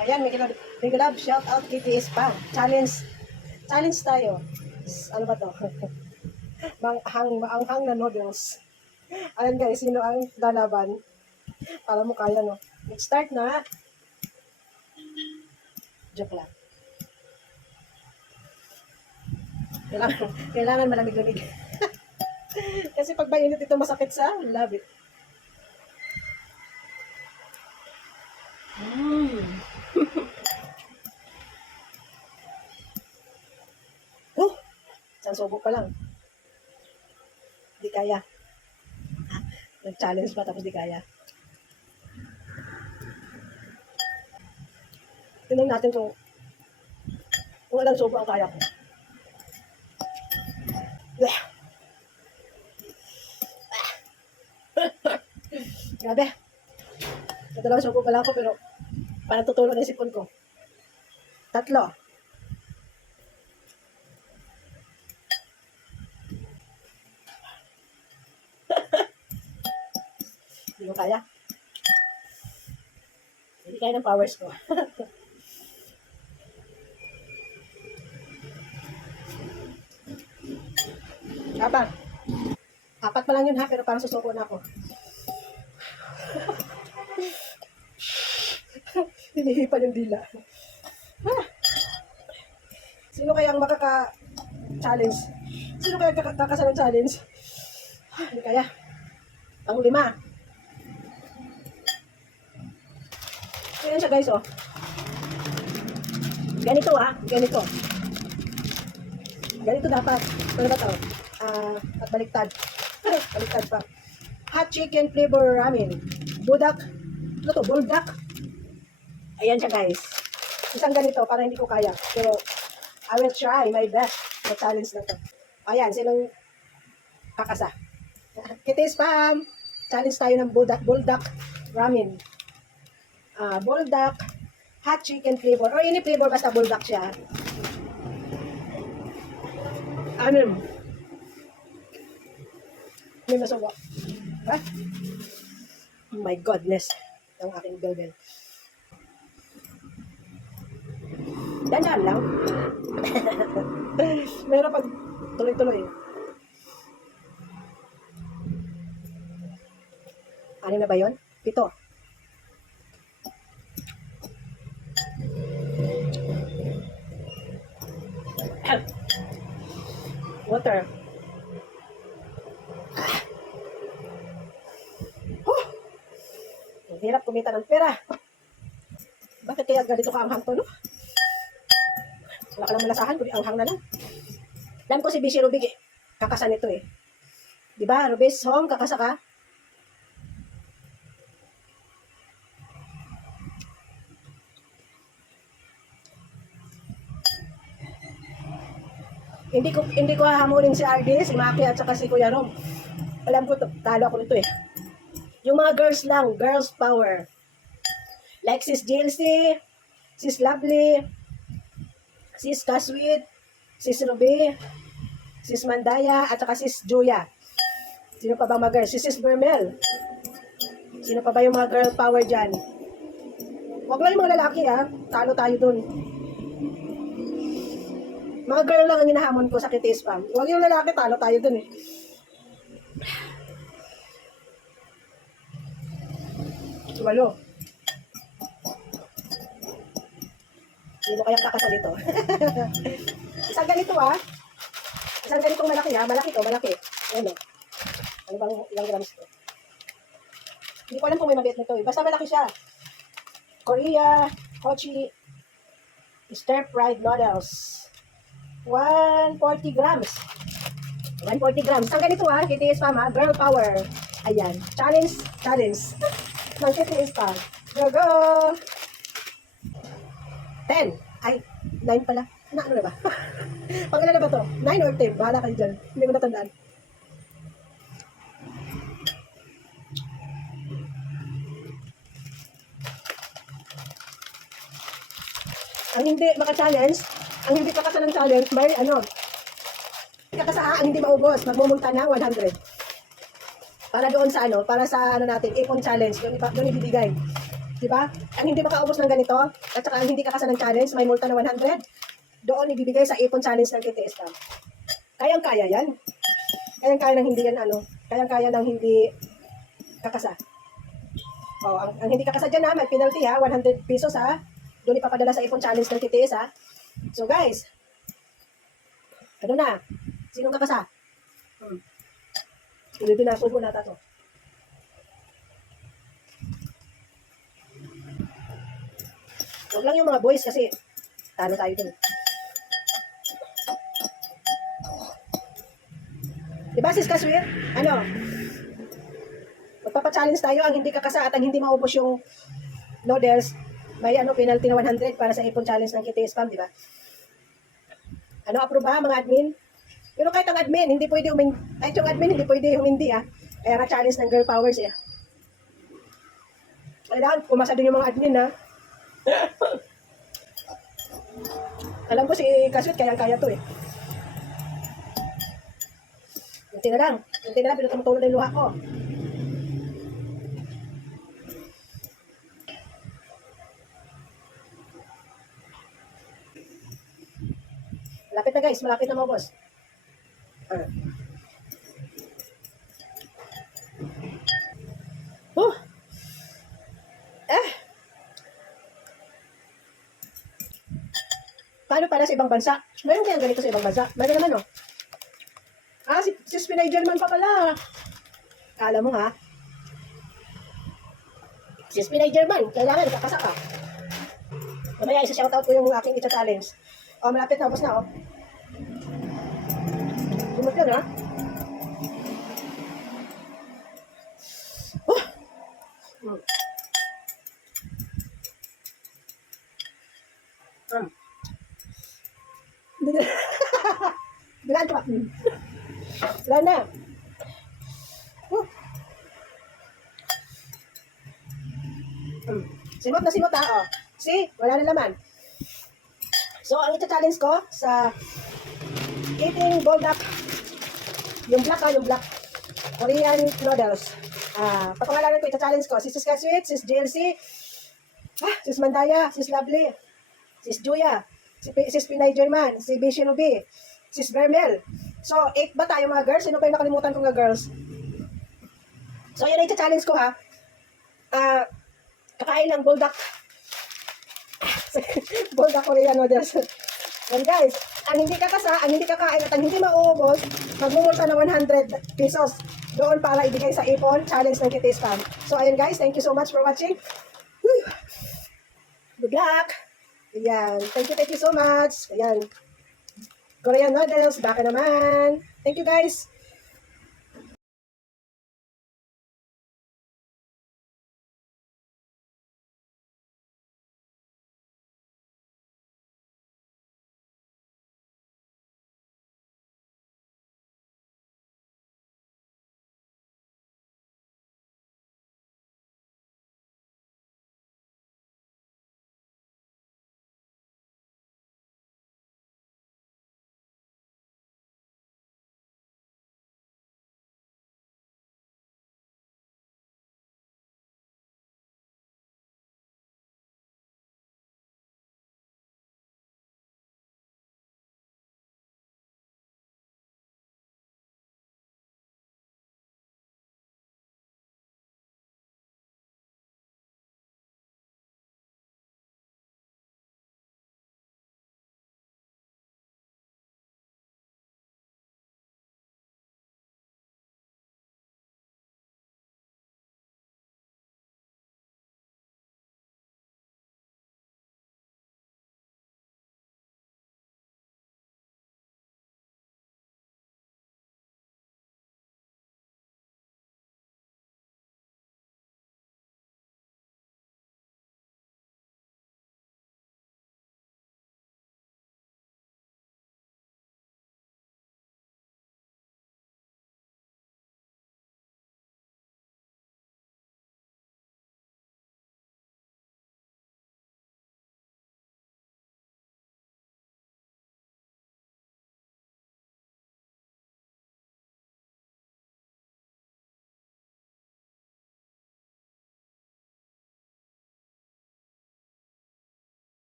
Ayan, may grab, shout out KTS pa. Challenge tayo. Ano ba to? Maanghang na noodles. Ayan guys, sino ang lalaban? Para mo kaya, no? Let's start na. Joke lang. Kailangan malamig-lamig. Kasi pag mainit ito masakit sa love it. Oh, isang subo pa lang. Di kaya. Nag-challenge pa tapos di kaya. Tingnan natin kung ilang subo ang kaya ko. Grabe. Dalawang subo pa lang ako pero parang tutulog na yung sipon ko. 3. Hindi ko kaya. Hindi kaya ng powers ko. Abang. 4 pa lang yun ha, pero parang susuko na ako. Hinihipan yung dila. Sino kaya ang makaka-challenge? Sino kaya kakasa ng challenge? Hindi kaya. Pang 5. Ayan siya guys, oh. Ganito ganito. Ganito dapat. Ano ba ito? At baliktad. Baliktad pa. Hot chicken flavor ramen. Buldak. Ano to? Buldak. Ayan siya guys. Isang ganito para hindi ko kaya. Pero I will try my best sa challenge na to. Ayan, sinong kakasa? Kitis Pam! Challenge tayo ng buldak ramen. Buldak hot chicken flavor. Or any flavor basta buldak siya. May masawa. Ha? Oh my goodness. Ang aking belbel. Dandan lang. Meron pag tuloy-tuloy. Ano na ba yun? 7. Water. Ang hirap kumita ng pera. Bakit kaya ganito ka anghang to, no? Wala ka lang malasahan, kundi anghang na lang. Alam ko si Bishi Rubig eh. Kakasa nito eh. Diba, Rubis Home, kakasa ka? Hindi ko hahamulin si RD, si Maki at saka si Kuya Rom. Alam ko, talo ako nito eh. Yung mga girls lang, girls power. Like sis JLC, sis Lovely, sis Kaswit, sis Ruby, sis Mandaya, at saka sis Juya. Sino pa ba mga girls? Sis Bermel. Sino pa ba yung mga girl power dyan? Huwag lang yung mga lalaki ha. Talo tayo dun. Mga girl lang ang hinahamon ko sa Kitis Pam. Huwag yung lalaki, talo tayo dun eh. Walo. Sino kaya kakasa dito? Isang ganito ah. Isang ganitong malaki ha. Malaki to, malaki. Ano? Ano bang ilang grams to? Hindi ko alam kung may mabiit nito eh. Basta malaki siya. Korea, Kochi, stir-fried noodles. 140 grams. 140 grams. Isang ganito ha. KTS Pam ha. Girl power. Ayan. Challenge. Ng KTS Pam. Go, go! 10. Ay, 9 pala. Ano na ba? Pag-ilan na ba to? 9 or 10? Bahala kayo dyan. Hindi ko natandaan. Ang hindi maka-challenge, ang hindi kakasa ng challenge, may ano, kakasa ang hindi maubos, magmumulta ng 100. Para doon sa ano, para sa ano natin, ipon challenge, doon ibibigay. Di ba? Ang hindi makaubos ng ganito, at saka ang hindi kakasa ng challenge, may multa na 100. Doon ibibigay sa ipon challenge ng KTS Camp. Kayang-kaya yan. Kayang-kaya ng hindi yan ano. Kayang-kaya ng hindi kakasa. Oh, ang hindi kakasa dyan ha, may penalty ha, 100 pesos ha. Doon ipapadala sa ipon challenge ng KTS ha. So guys, ano na? Sinong kakasa? Pinasubo na to. Huwag lang yung mga boys kasi talo tayo dun. Diba sis Kaswir? Ano? Magpapa-challenge tayo ang hindi kakasa at ang hindi maubos yung noodles. May ano, penalty na 100 para sa ipon challenge ng KTS Spam, di ba? Ano, approve ba mga admin? Pero kahit ang admin, hindi pwede kahit yung admin, hindi pwede humindi ah. Kaya nga challenge ng girl powers eh. Kailangan, pumasa din yung mga admin ha. Alam ko si Kaswit, kayang-kaya to eh. Kunti na lang, pero tumutulog na yung luha ko. Malapit na guys, malapit na maubos. Paano para sa ibang bansa? Meron kayang ganito sa ibang bansa? Meron naman oh. Si Spinay German pa pala. Kala mo ha? Si Spinay German, kailangan kakasa ka. Mamaya isa-shoutout ko yung aking ita-challenge. Oh, malapit na, ubos na oh. Sumot yun ha? Hmm. Bilaan pa. Wala na. Simot na simot ha. Oh. See? Wala na laman. So, ang ita-challenge ko sa eating buldak, yung black yung black Korean noodles. Papangalanan ko ita-challenge ko. Si Sis Kaswit, Sis JLC, Sis Mandaya, Sis Lovely, Sis Juya, Sis Pinay German, si Bishinobi, Sis Vermel. So, 8 ba tayo mga girls? Sino pa yung nakalimutan ko nga girls? So, yan ang ita-challenge ko ha. Kakain ng buldak. Buldak Korean noodles. And guys, ang hindi kakasa, ang hindi kakain at ang hindi mauubos, magmumulta ng 100 pesos doon para ibigay sa ipon challenge ng KTS Spam. So, ayun guys, thank you so much for watching. Whew. Good luck! Ayan. Thank you so much. Ayan. Korean noodles, baka naman. Thank you guys.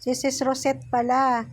Si Sis Rosette pala.